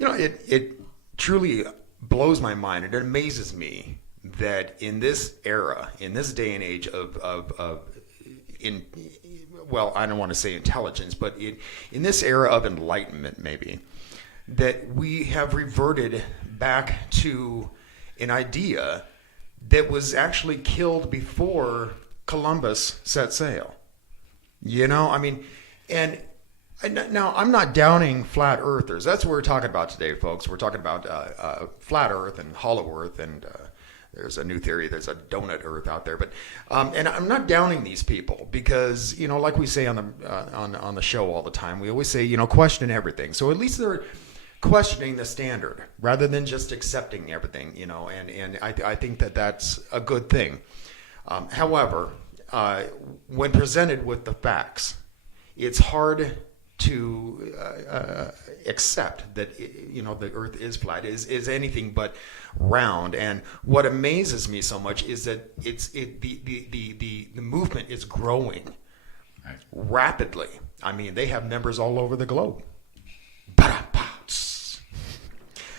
It truly blows my mind. It amazes me that in this era, in this day and age well, I don't want to say intelligence, but in this era of enlightenment, maybe, that we have reverted back to an idea that was actually killed before Columbus set sail. And now I'm not downing flat earthers. That's what we're talking about today, folks. We're talking about flat earth and hollow earth, and there's a new theory. There's a donut earth out there, but and I'm not downing these people because like we say on the show all the time, we always say question everything. So at least they're questioning the standard rather than just accepting everything. And I think that that's a good thing. However, when presented with the facts, it's hard to accept that the earth is flat, is anything but round. And what amazes me so much is that the movement is growing rapidly. I mean, they have members all over the globe.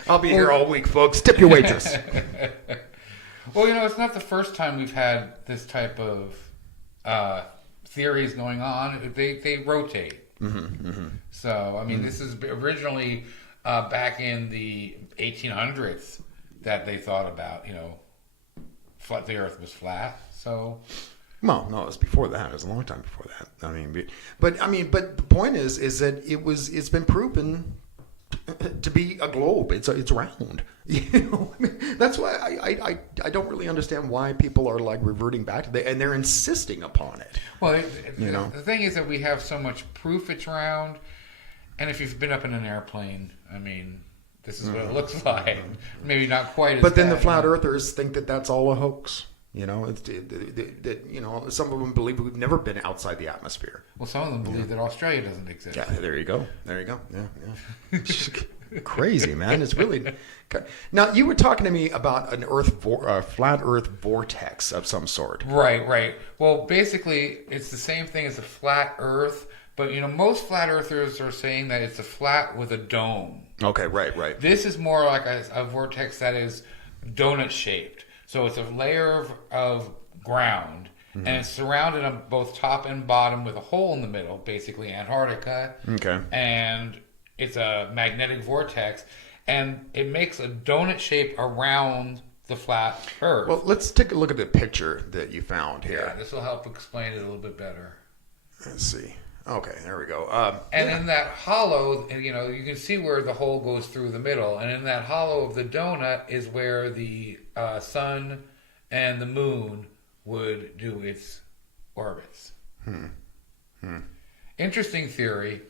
I'll be here all week, folks. Tip your waitress. Well, it's not the first time we've had this type of theories going on. They rotate. Mm-hmm, mm-hmm. So, I mean, this is originally back in the 1800s that they thought about, the Earth was flat. So, well, no, it was before that. It was a long time before that. But the point is that it's been proven to be a globe. It's round. That's why I don't really understand why people are like reverting back to that, and they're insisting upon it. Well, the thing is that we have so much proof it's round, and if you've been up in an airplane, I mean, this is what it looks like. Maybe not quite as But then bad, the flat earthers think that that's all a hoax. Some of them believe we've never been outside the atmosphere. Well, some of them believe that Australia doesn't exist. Yeah, there you go. Yeah. Crazy, man. It's really. Now, you were talking to me about an flat Earth vortex of some sort. Right. Well, basically, it's the same thing as a flat Earth, but most flat earthers are saying that it's a flat with a dome. Okay, right. This is more like a vortex that is donut shaped. So it's a layer of ground, and it's surrounded on both top and bottom with a hole in the middle, basically Antarctica. Okay. And it's a magnetic vortex, and it makes a donut shape around the flat Earth. Well, let's take a look at the picture that you found here. Yeah, this will help explain it a little bit better. Let's see. Okay, there we go. In that hollow, you can see where the hole goes through the middle, and in that hollow of the donut is where the sun and the moon would do its orbits. Interesting theory.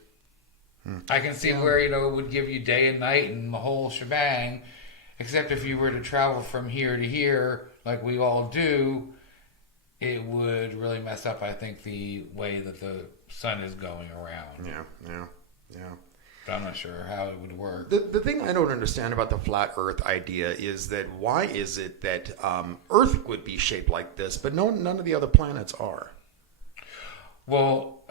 I can see where it would give you day and night and the whole shebang, except if you were to travel from here to here, like we all do, it would really mess up, I think, the way that the sun is going around. Yeah. But I'm not sure how it would work. The thing I don't understand about the flat Earth idea is that why is it that Earth would be shaped like this, but none of the other planets are? Well,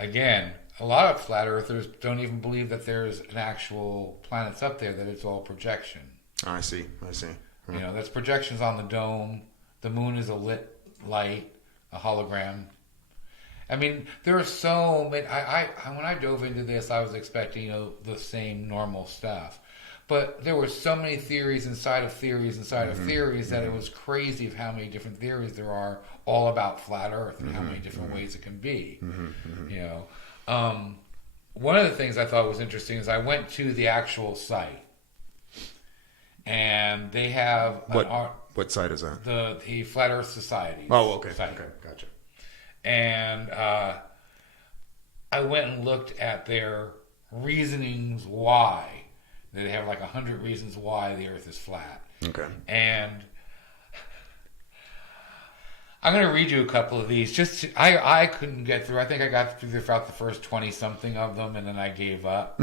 again, a lot of flat earthers don't even believe that there's an actual planets up there, that it's all projection. I see. That's projections on the dome. The moon is a lit light, a hologram. I mean, there are so many. When I dove into this, I was expecting the same normal stuff, but there were so many theories inside of theories that it was crazy of how many different theories there are all about flat Earth and how many different ways it can be. One of the things I thought was interesting is I went to the actual site, and they have what site is that? The Flat Earth Society. Oh, okay. Site. Okay, gotcha. And I went and looked at their reasonings why. They have like 100 reasons why the Earth is flat. Okay. And I'm going to read you a couple of these. I couldn't get through. I think I got through about the first 20-something of them, and then I gave up.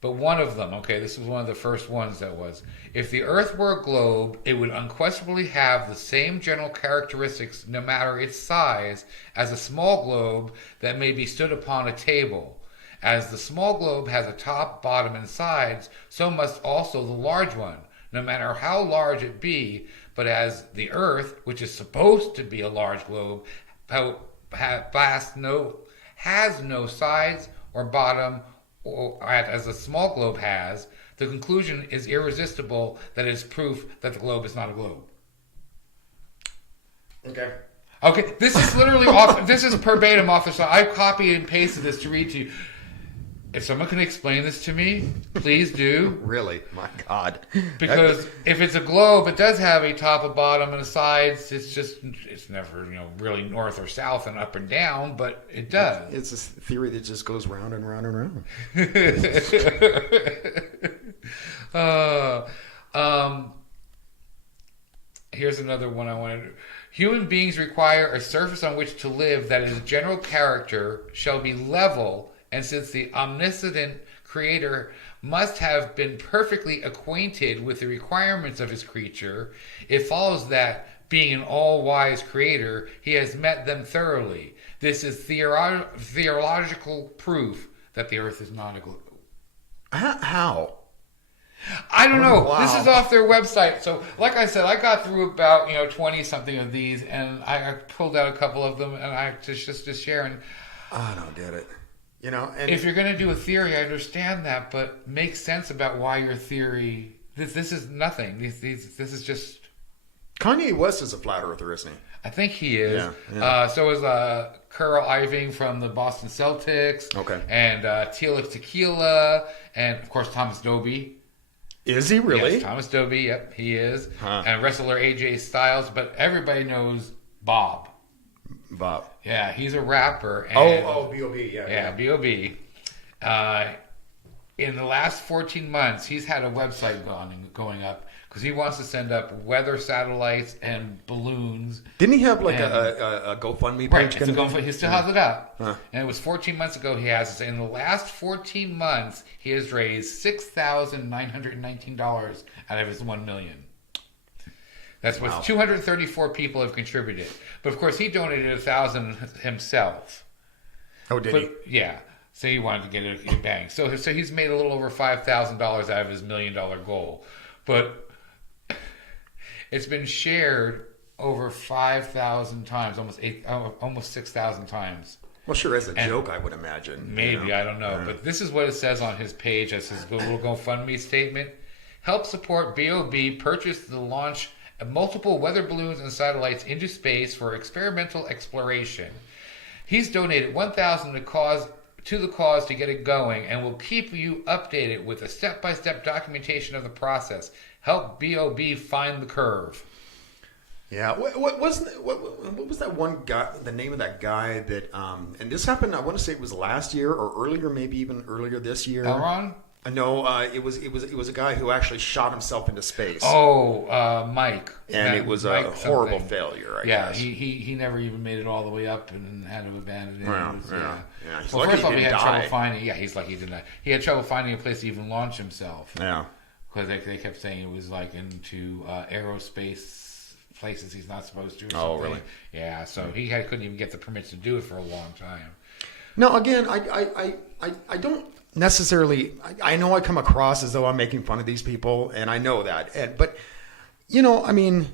But one of them, this was one of the first ones that was, if the Earth were a globe, it would unquestionably have the same general characteristics, no matter its size, as a small globe that may be stood upon a table, As the small globe has a top, bottom, and sides, so must also the large one, no matter how large it be. But as the Earth, which is supposed to be a large globe, has no sides or bottom, or as a small globe has, the conclusion is irresistible that it is proof that the globe is not a globe. Okay. Okay, this is literally this is verbatim off the side. I copied and pasted this to read to you. If someone can explain this to me, please do. Really? My God. Because if it's a globe, it does have a top, a bottom, and a sides. It's never, really north or south and up and down, but it does. It's a theory that just goes round and round and round. Here's another one I wanted to... Human beings require a surface on which to live that its general character shall be level, and since the omniscient creator must have been perfectly acquainted with the requirements of his creature, it follows that, being an all-wise creator, he has met them thoroughly. This is theological proof that the earth is not a globe. How? I don't know. Wow. This is off their website. So, like I said, I got through about 20-something of these, and I pulled out a couple of them, and I just to share. And I don't get it. And if you're going to do a theory, I understand that, but make sense about why your theory. This is nothing. This is just. Kanye West is a flat earther, isn't he? I think he is. Yeah. So is Carl Iving from the Boston Celtics. Okay. And Tila Tequila, and of course Thomas Dolby. Is he really? Yes, Thomas Dolby, yep, he is. Huh. And wrestler AJ Styles, but everybody knows Bob. Bob. Yeah, he's a rapper. And, B.O.B. Yeah, B.O.B. In the last 14 months, he's had a website going up because he wants to send up weather satellites and balloons. Didn't he have a GoFundMe page? Right, it's a GoFundMe. He still has it up. Huh. And it was 14 months ago he has it. In the last 14 months, he has raised $6,919 out of his $1 million. That's what 234 people have contributed. But of course, he donated 1,000 himself. Oh, did he? Yeah. So he wanted to get it in bang. So he's made a little over $5,000 out of his $1 million goal. But it's been shared over 5,000 times, almost 6,000 times. Well, sure, as a joke, I would imagine. Maybe, I don't know. Yeah. But this is what it says on his page as his little GoFundMe statement. Help support B.O.B. purchase the launch of multiple weather balloons and satellites into space for experimental exploration. He's donated $1,000 to the cause to get it going and will keep you updated with a step-by-step documentation of the process. Help B.O.B. find the curve. Yeah, what was that one guy? The name of that guy that and this happened. I want to say it was last year or earlier, maybe even earlier this year. Elron? No, it was a guy who actually shot himself into space. Oh, Mike. And it was a horrible failure. I guess. He never even made it all the way up and had to abandon it. Yeah. Well, first of all, he had trouble finding. Yeah, he's lucky he didn't die. He had trouble finding a place to even launch himself. Yeah. Because they kept saying it was like into aerospace places he's not supposed to. Or oh, something. really? Yeah. So he couldn't even get the permits to do it for a long time. Now, again, I don't necessarily. I know I come across as though I'm making fun of these people, and I know that. But I mean,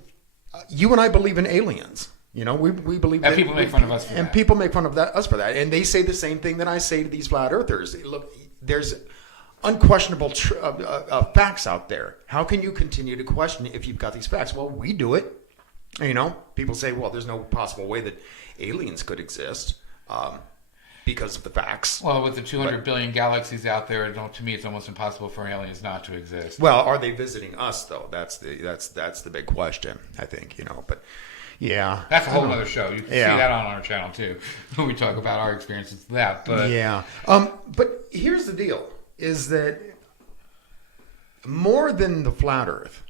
you and I believe in aliens. We believe that people make fun of us for that. And people make fun of us for that. And they say the same thing that I say to these flat earthers. Look, there's unquestionable facts out there. How can you continue to question if you've got these facts? Well, we do it. People say, well, there's no possible way that aliens could exist because of the facts. Well, with the 200 billion galaxies out there, to me, it's almost impossible for aliens not to exist. Well, are they visiting us though? That's the big question, I think. But yeah, that's a whole other show. You can see that on our channel too. We talk about our experiences with that. But yeah, but here's the deal: is that more than the flat Earth,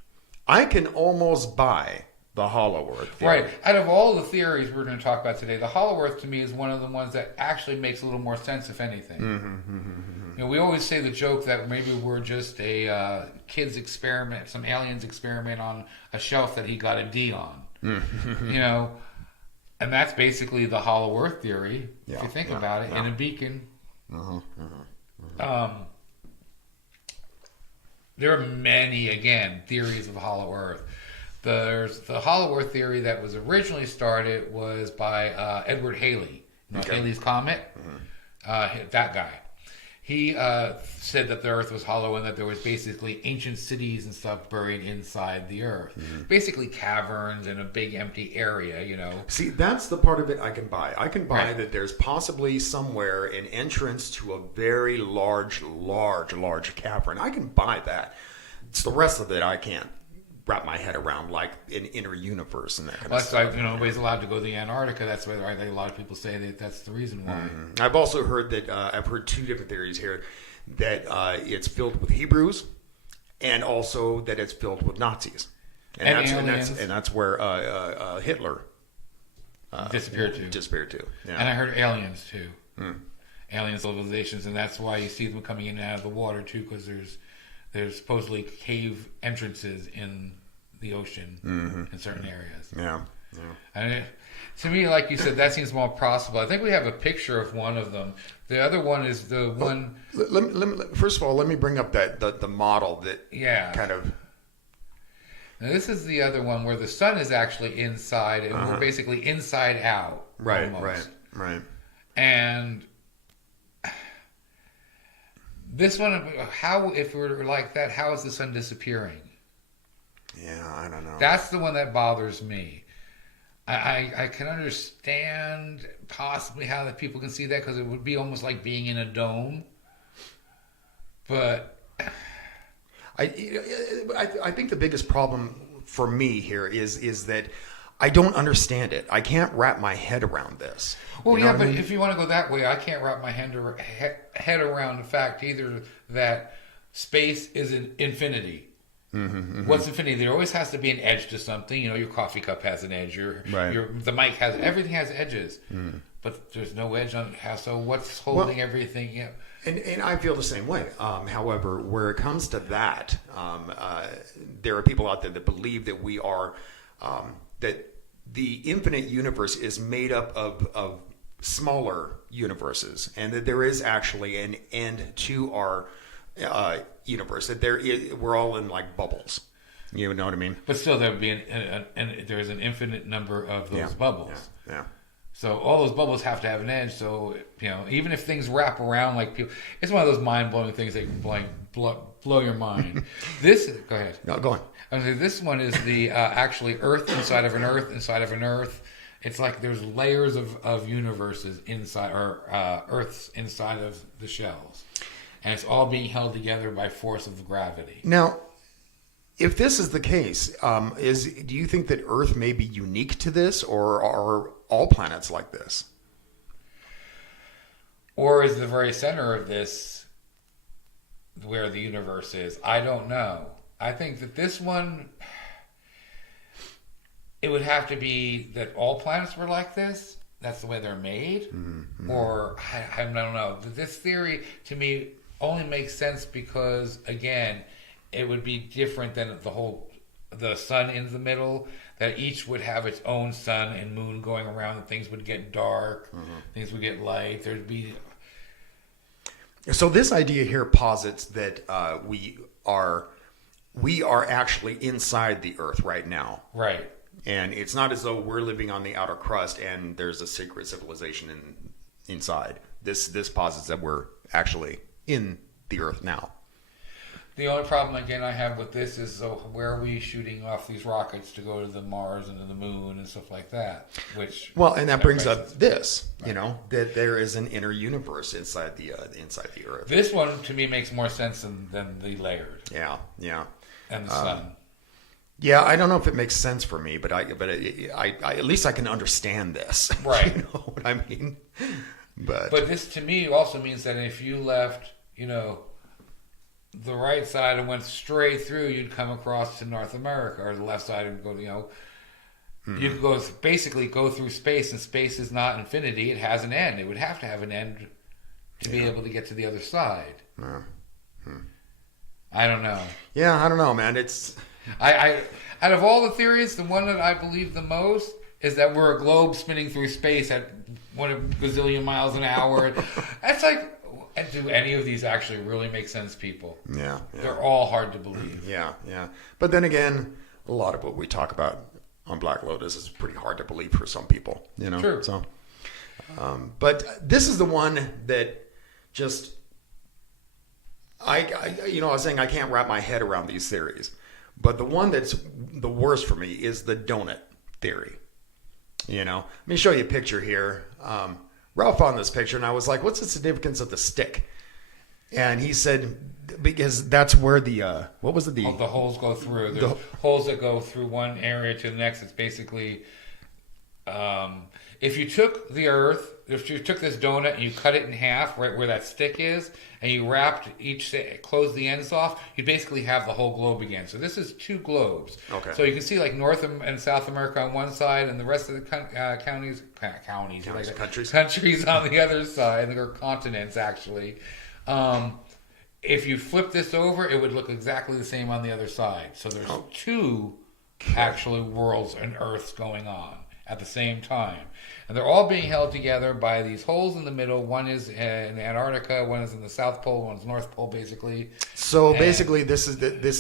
I can almost buy the hollow Earth theory. Right. Out of all the theories we're going to talk about today, the hollow Earth to me is one of the ones that actually makes a little more sense, if anything. Mm-hmm. We always say the joke that maybe we're just a kid's experiment, some alien's experiment on a shelf that he got a D on. And that's basically the hollow Earth theory, if you think about it, in a beacon. There are many, again, theories of hollow Earth. There's the hollow Earth theory that was originally started was by Edward Halley. You know, Halley's Comet? That guy. He said that the Earth was hollow and that there was basically ancient cities and stuff buried inside the Earth. Basically caverns and a big empty area, you know. See, that's the part of it I can buy. I can buy Right. that there's possibly somewhere an entrance to a very large cavern. I can buy that. It's the rest of it I can't wrap my head around, like an inner universe and that kind Well, of that's stuff. why, you know, nobody's allowed to go to the Antarctica. That's why a lot of people say that that's the reason why. I've also heard that I've heard two different theories here that it's filled with Hebrews, and also that it's filled with Nazis, And aliens. and that's where Hitler Disappeared too. disappeared too. Yeah. And I heard aliens too. Alien civilizations, and that's why you see them coming in and out of the water too, because there's supposedly cave entrances in the ocean in certain areas. Yeah. And to me, like you said, that seems more possible. I think we have a picture of one of them. The other one is the one. First of all, let me bring up the model that kind of. Now this is the other one where the sun is actually inside, and we're basically inside out. Right. And this one, how if we're like that, how is the sun disappearing? Yeah, I don't know. That's the one that bothers me. I can understand possibly how that people can see that because it would be almost like being in a dome. But I think the biggest problem for me here is that I don't understand it. I can't wrap my head around this. well, You know yeah, what I but mean? if you want to go that way, I can't wrap my head around the fact either that space is an infinity. What's infinity? There always has to be an edge to something. You know, your coffee cup has an edge. The mic has everything has edges, but there's no edge on it. So what's holding everything? Yeah. And I feel the same way. However, where it comes to that, there are people out there that believe that we are that the infinite universe is made up of smaller universes, and that there is actually an end to our universe. That we're all in like bubbles. You know what I mean? But still, there would be there's an infinite number of those bubbles. Yeah. So all those bubbles have to have an edge. So, you know, even if things wrap around like people, it's one of those mind blowing things that can blow your mind. Go ahead. No, go on. I was gonna say, this one is the actually Earth inside of an Earth inside of an Earth. It's like there's layers of universes inside, or Earths inside of the shells, and it's all being held together by force of gravity. Now, if this is the case, do you think that Earth may be unique to this, or are all planets like this? Or is the very center of this where the universe is? I don't know. I think that this one, it would have to be that all planets were like this. That's the way they're made. Or, I don't know. This theory, to me, only makes sense because, again, it would be different than the sun in the middle, that each would have its own sun and moon going around, and things would get dark, things would get light. There'd be. So this idea here posits that we are actually inside the Earth right now. Right. And it's not as though we're living on the outer crust and there's a secret civilization inside. This posits that we're actually in the Earth now. The only problem, again, I have with this is, so where are we shooting off these rockets to go to the Mars and to the Moon and stuff like that? And that brings up this, that there is an inner universe inside the Earth. This one, to me, makes more sense than the layered. Yeah. And the sun. Yeah, I don't know if it makes sense for me, but I at least I can understand this. Right. You know what I mean? But this, to me, also means that if you left, the right side and went straight through, you'd come across to North America, or the left side and go, you could basically go through space, and space is not infinity. It has an end. It would have to have an end to be able to get to the other side. I don't know. Yeah, I don't know, man. It's I out of all the theories, the one that I believe the most is that we're a globe spinning through space at 1 gazillion miles an hour. That's like, And do any of these actually really make sense, people? Yeah, They're all hard to believe. yeah. But then again, a lot of what we talk about on Black Lotus is pretty hard to believe for some people. True. So, but this is the one that just I was saying I can't wrap my head around these theories, but the one that's the worst for me is the donut theory. Let me show you a picture here. Ralph found this picture, and I was like, "What's the significance of the stick?" And he said, "Because that's where the what was it? The holes go through. There's holes that go through one area to the next. It's basically, if you took the Earth, if you took this donut and you cut it in half, right where that stick is, and you wrapped closed the ends off, you basically have the whole globe again. So this is two globes. Okay. So you can see like North and South America on one side, and the rest of the countries, countries on the other side, or continents actually. If you flip this over, it would look exactly the same on the other side. So there's two actually worlds and Earths going on at the same time. And they're all being held together by these holes in the middle. One is in Antarctica, one is in the South Pole, one is North Pole, basically. So basically, this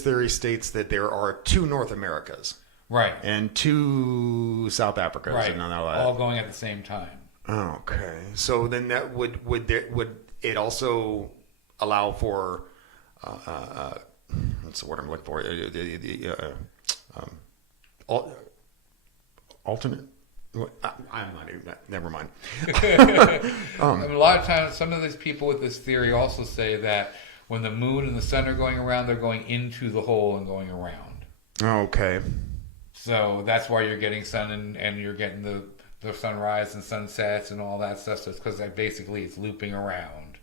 theory states that there are two North Americas. Right. And two South Africas. Right. And all going at the same time. Okay. So then that would it also allow for what's the word I'm looking for? Alternate. I'm not even. Never mind. I mean, a lot of times, some of these people with this theory also say that when the moon and the sun are going around, they're going into the hole and going around. Okay. So that's why you're getting sun and you're getting the sunrise and sunsets and all that stuff. So it's because basically it's looping around.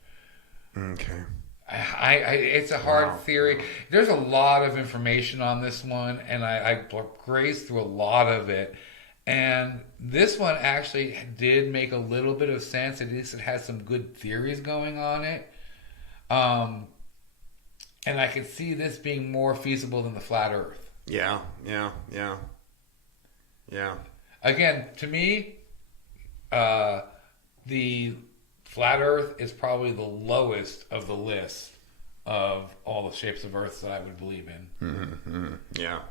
Okay. It's a hard theory. There's a lot of information on this one, and I grazed through a lot of it. And this one actually did make a little bit of sense. At least it has some good theories going on it. And I could see this being more feasible than the flat Earth. Yeah. Again, to me, the flat Earth is probably the lowest of the list of all the shapes of Earths that I would believe in. Mm-hmm. Yeah.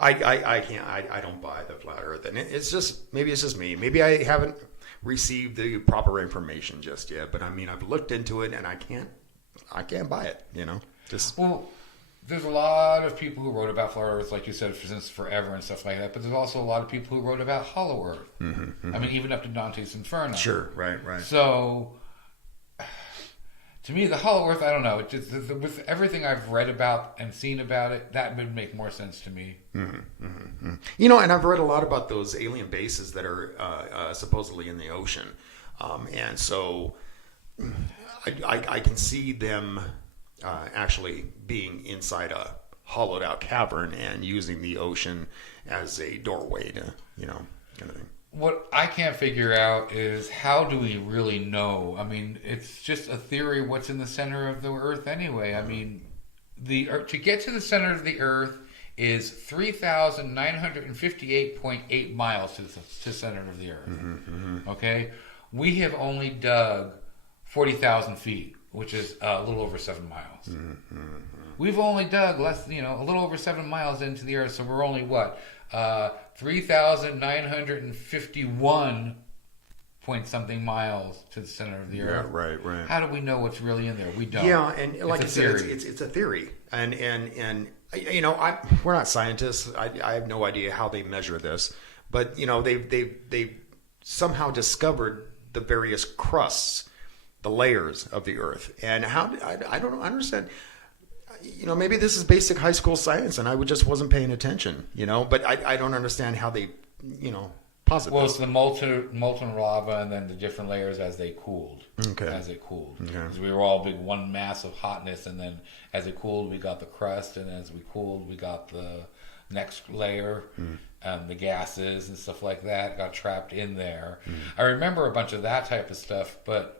I can't. I don't buy the flat Earth, and it's just maybe it's just me. Maybe I haven't received the proper information just yet. But I mean, I've looked into it, and I can't buy it. Well, there's a lot of people who wrote about flat Earth, like you said, since forever and stuff like that. But there's also a lot of people who wrote about hollow Earth. Mm-hmm. I mean, even up to Dante's Inferno. Sure, right. So, to me, the hollow Earth, I don't know. It just, with everything I've read about and seen about it, that would make more sense to me. Mm-hmm. And I've read a lot about those alien bases that are supposedly in the ocean, and so I can see them actually being inside a hollowed out cavern and using the ocean as a doorway to, kind of thing. What I can't figure out is how do we really know? I mean, it's just a theory what's in the center of the Earth anyway. I mean, to get to the center of the Earth is 3,958.8 miles to the center of the Earth. Mm-hmm. Okay? We have only dug 40,000 feet, which is a little over 7 miles. Mm-hmm. We've only dug a little over 7 miles into the Earth, so we're only what? 3,951 point something miles to the center of the Earth. Yeah, right. How do we know what's really in there? We don't. Yeah, and like I said, theory. it's a theory, and we're not scientists. I have no idea how they measure this, but they've somehow discovered the various crusts, the layers of the Earth, and how I don't understand. Maybe this is basic high school science, and I just wasn't paying attention. But I don't understand how they, posit Well, this. it's the molten lava, and then the different layers as they cooled. Okay. As it cooled, Okay. because we were all big one mass of hotness, and then as it cooled, we got the crust, and as we cooled, we got the next layer, the gases and stuff like that got trapped in there. I remember a bunch of that type of stuff, but.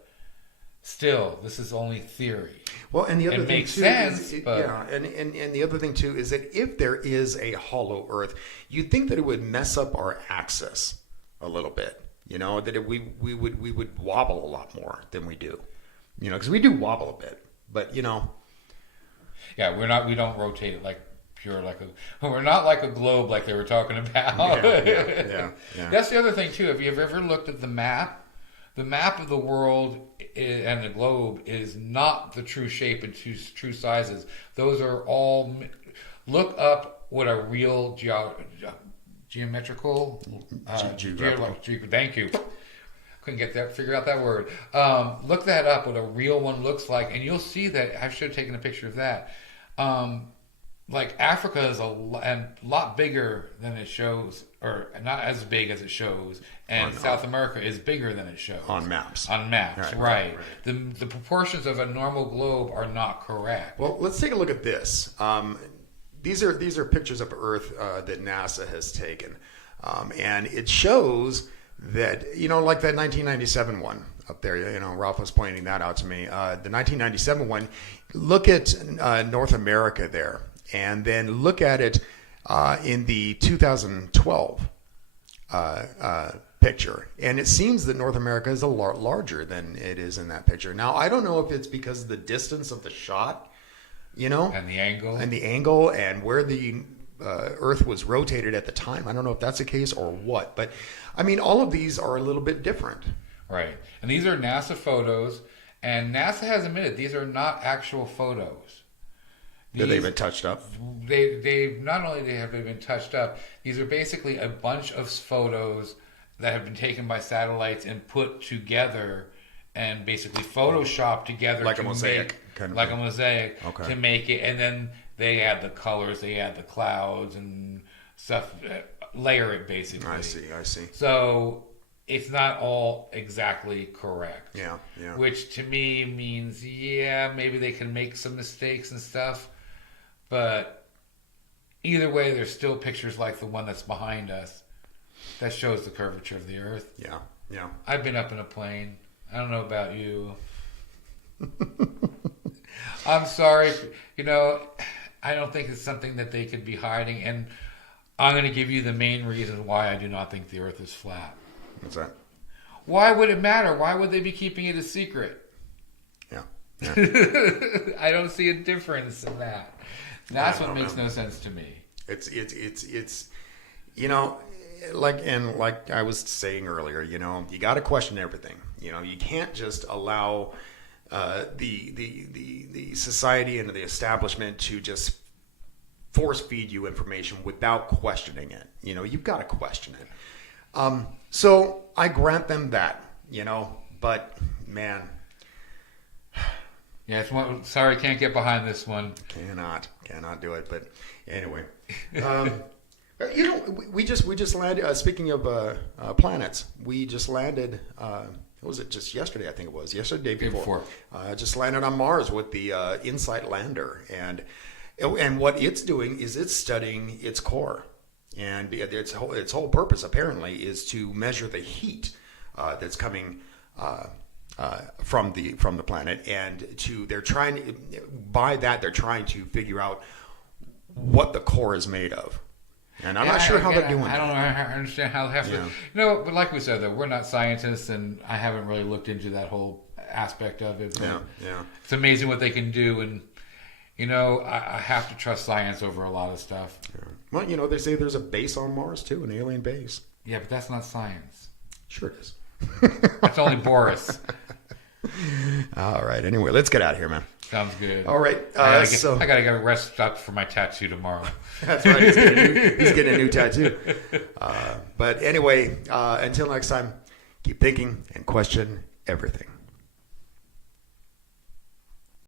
Still, this is only theory. Well, and the other thing makes too sense, is, but... and the other thing too is that if there is a hollow Earth, you'd think that it would mess up our axis a little bit. That we would wobble a lot more than we do. You know, because we do wobble a bit, but you know, Yeah, we don't rotate it like pure like a. We're not like a globe like they were talking about. yeah. That's the other thing too. If you've ever looked at the map of the world and the globe is not the true shape and true sizes. Those are all. Look up what a real geometrical. Thank you. Couldn't figure out that word. Look that up, what a real one looks like, and you'll see that. I should have taken a picture of that. Like Africa is a lot bigger than it shows, or not as big as it shows, and South America is bigger than it shows on maps. Right. The proportions of a normal globe are not correct. Well, let's take a look at this. These are pictures of Earth that NASA has taken, and it shows that, you know, like that 1997 one up there. You know, Ralph was pointing that out to me. The 1997 one. Look at North America there. And then look at it in the 2012 picture. And it seems that North America is a lot larger than it is in that picture. Now, I don't know if it's because of the distance of the shot, you know. And the angle. And where the Earth was rotated at the time. I don't know if that's the case or what. But, I mean, all of these are a little bit different. Right. And these are NASA photos. And NASA has admitted these are not actual photos. They've been touched up. They not only have they been touched up, these are basically a bunch of photos that have been taken by satellites and put together and basically photoshopped together like a mosaic, to make it. And then they add the colors, they add the clouds and stuff, layer it basically. I see. So it's not all exactly correct. Yeah. Which to me means, maybe they can make some mistakes and stuff. But either way, there's still pictures like the one that's behind us that shows the curvature of the Earth. Yeah. I've been up in a plane. I don't know about you. I'm sorry. You know, I don't think it's something that they could be hiding. And I'm going to give you the main reason why I do not think the Earth is flat. What's that? Why would it matter? Why would they be keeping it a secret? Yeah. I don't see a difference in that. That's what makes no sense to me. It's you know, like I was saying earlier, you know, you got to question everything. You know, you can't just allow the society and the establishment to just force feed you information without questioning it. You know, you've got to question it. So I grant them that, you know, but man. Yeah, sorry, can't get behind this one. Cannot do it. But anyway, you know, we just landed. Speaking of planets, we just landed. What was it? Just yesterday, I think it was. Yesterday, day before. Just landed on Mars with the InSight lander, and what it's doing is it's studying its core, and its whole purpose apparently is to measure the heat that's coming. From the planet, and they're trying to figure out what the core is made of, and I'm not sure how they're doing. I don't know. I understand how they have to. You know, but like we said, though, we're not scientists, and I haven't really looked into that whole aspect of it. Yeah. It's amazing what they can do, and you know, I have to trust science over a lot of stuff. Yeah. Well, you know, they say there's a base on Mars too, an alien base. Yeah, but that's not science. Sure it is. That's only Boris. All right. Anyway, let's get out of here, man. Sounds good. All right. I gotta get rest up for my tattoo tomorrow. That's right. He's getting a new tattoo. But anyway, until next time, keep thinking and question everything.